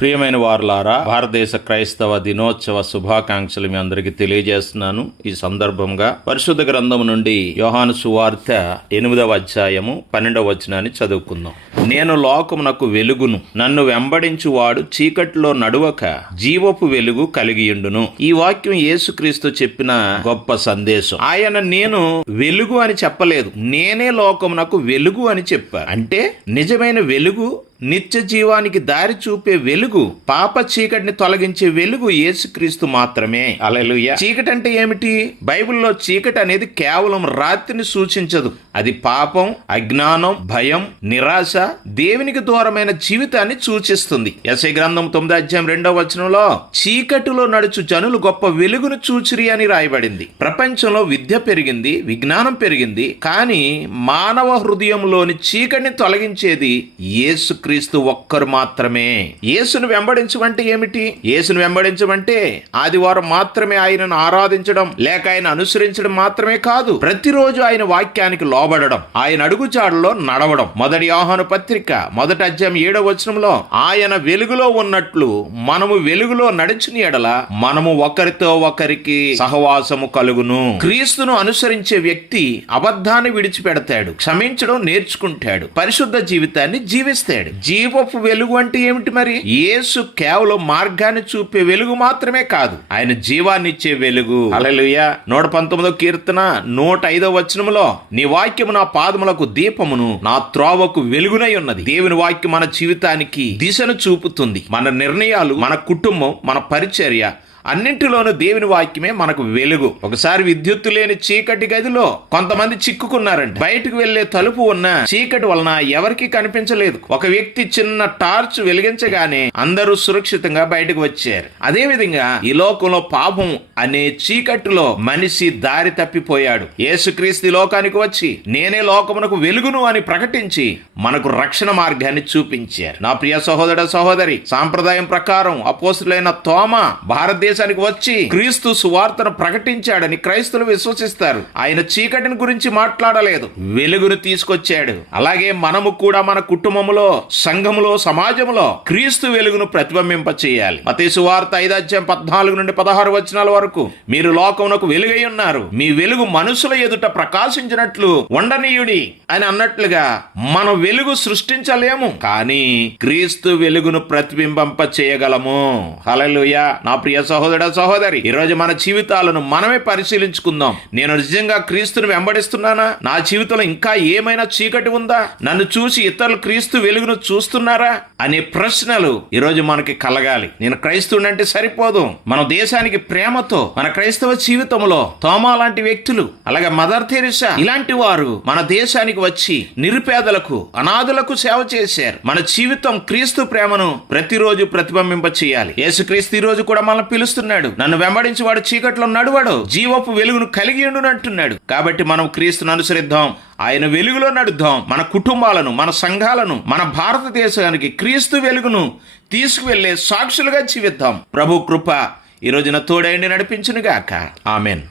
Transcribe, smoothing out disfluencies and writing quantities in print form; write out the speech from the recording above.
ప్రియమైన వారులారా, భారతదేశ క్రైస్తవ దినోత్సవ శుభాకాంక్షలు మీ అందరికీ తెలియజేస్తున్నాను. ఈ సందర్భంగా పరిశుద్ధ గ్రంథం నుండి యోహాను సువార్త 8వ అధ్యాయము 12వ వచనాన్ని చదువుకుందాం. నేను లోకమునకు వెలుగును, నన్ను వెంబడించువాడు చీకటిలో నడువక జీవపు వెలుగు కలిగియుండును. ఈ వాక్యం యేసుక్రీస్తు చెప్పిన గొప్ప సందేశం. ఆయన నేను వెలుగు అని చెప్పలేదు, నేనే లోకమునకు వెలుగు అని చెప్పారు. అంటే నిజమైన వెలుగు, నిత్య జీవానికి దారి చూపే వెలుగు, పాప చీకటిని తొలగించే వెలుగు యేసుక్రీస్తు మాత్రమే. హల్లెలూయా. చీకటి అంటే ఏమిటి? బైబిల్లో చీకటి అనేది కేవలం రాత్రిని సూచించదు. అది పాపం, అజ్ఞానం, భయం, నిరాశ, దేవునికి దూరమైన జీవితాన్ని సూచిస్తుంది. యెషయా గ్రంథం 9వ అధ్యాయం 2వ వచనంలో చీకటిలో నడుచు జనులు గొప్ప వెలుగును చూచిరి అని రాయబడింది. ప్రపంచంలో విద్య పెరిగింది, విజ్ఞానం పెరిగింది, కానీ మానవ హృదయంలోని చీకటిని తొలగించేది యేసుక్రీస్తు ఒక్కరు మాత్రమే. యేసును వెంబడించమంటే ఏమిటి? యేసును వెంబడించమంటే ఆదివారం మాత్రమే ఆయనను ఆరాధించడం, లేక ఆయన అనుసరించడం మాత్రమే కాదు. ప్రతిరోజు ఆయన వాక్యానికి లోబడడం, ఆయన అడుగుజాడలో నడవడం. మొదటి యోహాను పత్రిక 1వ అధ్యాయం 7వ వచనంలో ఆయన వెలుగులో ఉన్నట్లు మనము వెలుగులో నడిచిన ఎడల మనము ఒకరితో ఒకరికి సహవాసము కలుగును. క్రీస్తును అనుసరించే వ్యక్తి అబద్ధాన్ని విడిచిపెడతాడు, క్షమించడం నేర్చుకుంటాడు, పరిశుద్ధ జీవితాన్ని జీవిస్తాడు. జీవపు వెలుగు అంటే ఏమిటి మరి? యేసు కేవలం మార్గాన్ని చూపే వెలుగు మాత్రమే కాదు, ఆయన జీవాన్ని ఇచ్చే వెలుగు. హల్లెలూయా. 119వ కీర్తన 105వ వచనములో నీ వాక్యము నా పాదములకు దీపమును, నా త్రోవకు వెలుగునై ఉన్నది. దేవుని వాక్యం మన జీవితానికి దిశను చూపుతుంది. మన నిర్ణయాలు, మన కుటుంబం, మన పరిచర్య అన్నింటిలోనూ దేవుని వాక్యమే మనకు వెలుగు. ఒకసారి విద్యుత్తు లేని చీకటి గదిలో కొంతమంది చిక్కుకున్నారంట. బయటకు వెళ్లే తలుపు ఉన్న చీకటి వలన ఎవరికి కనిపించలేదు. ఒక వ్యక్తి చిన్న టార్చ్ వెలిగించగానే అందరూ సురక్షితంగా బయటకు వచ్చారు. అదే విధంగా ఈ లోకంలో పాపం అనే చీకటిలో మనిషి దారి తప్పిపోయాడు. యేసుక్రీస్తు లోకానికి వచ్చి నేనే లోకమునకు వెలుగును అని ప్రకటించి మనకు రక్షణ మార్గాన్ని చూపించారు. నా ప్రియ సహోదర సహోదరి, సాంప్రదాయం ప్రకారం అపోస్తులైన తోమా భారతదేశానికి వచ్చి క్రీస్తు సువార్తను ప్రకటించాడని క్రైస్తవులు విశ్వసిస్తారు. ఆయన చీకటిని గురించి మాట్లాడలేదు, వెలుగును తీసుకొచ్చాడు. అలాగే మనము కూడా మన కుటుంబంలో, సంఘములో, సమాజంలో క్రీస్తు వెలుగును ప్రతిబింబింప చేయాలి. మత్తయి సువార్త 5వ అధ్యాయం 14 నుండి 16 వచనాల వరకు మీరు లోకమునకు వెలుగై ఉన్నారు, మీ వెలుగు మనుషుల ఎదుట ప్రకాశించినట్లు ఉండనీయుడి అని అన్నట్లుగా మనం వెలుగు సృష్టించలేము, కానీ క్రీస్తు వెలుగును ప్రతిబింబింప చేయగలము. హల్లెలూయా. నా ప్రియ సహోదర సహోదరి, ఈరోజు మన జీవితాలను మనమే పరిశీలించుకుందాం. నేను నిజంగా క్రీస్తుని వెంబడిస్తున్నానా? నా జీవితంలో ఇంకా ఏమైనా చీకటి ఉందా? నన్ను చూసి ఇతరులు క్రీస్తు వెలుగును చూస్తున్నారా అనే ప్రశ్నలు ఈరోజు మనకి కలగాలి. నేను క్రైస్తవుని అంటే సరిపోదు. మన దేశానికి ప్రేమతో, మన క్రైస్తవ జీవితంలో తోమా లాంటి వ్యక్తులు, అలాగే మదర్ తెరెసా ఇలాంటి వారు మన దేశానికి వచ్చి నిరుపేదలకు, అనాథులకు సేవ చేశారు. మన జీవితం క్రీస్తు ప్రేమను ప్రతిరోజు ప్రతిబింబింప చేయాలి. యేసుక్రీస్తు ఈ రోజు కూడా మనల్ని పిలుస్తున్నాడు. నన్ను వెంబడించి వాడు చీకట్లో నడువాడు, జీవపు వెలుగును కలిగి ఉండును అంటున్నాడు. కాబట్టి మనం క్రీస్తును అనుసరిద్దాం, ఆయన వెలుగులో నడుద్దాం. మన కుటుంబాలను, మన సంఘాలను, మన భారతదేశానికి క్రీస్తు వెలుగును తీసుకువెళ్లే సాక్షులుగా జీవిద్దాం. ప్రభు కృప ఈ రోజున తోడైండి నడిపించునుగాక. ఆమెన్.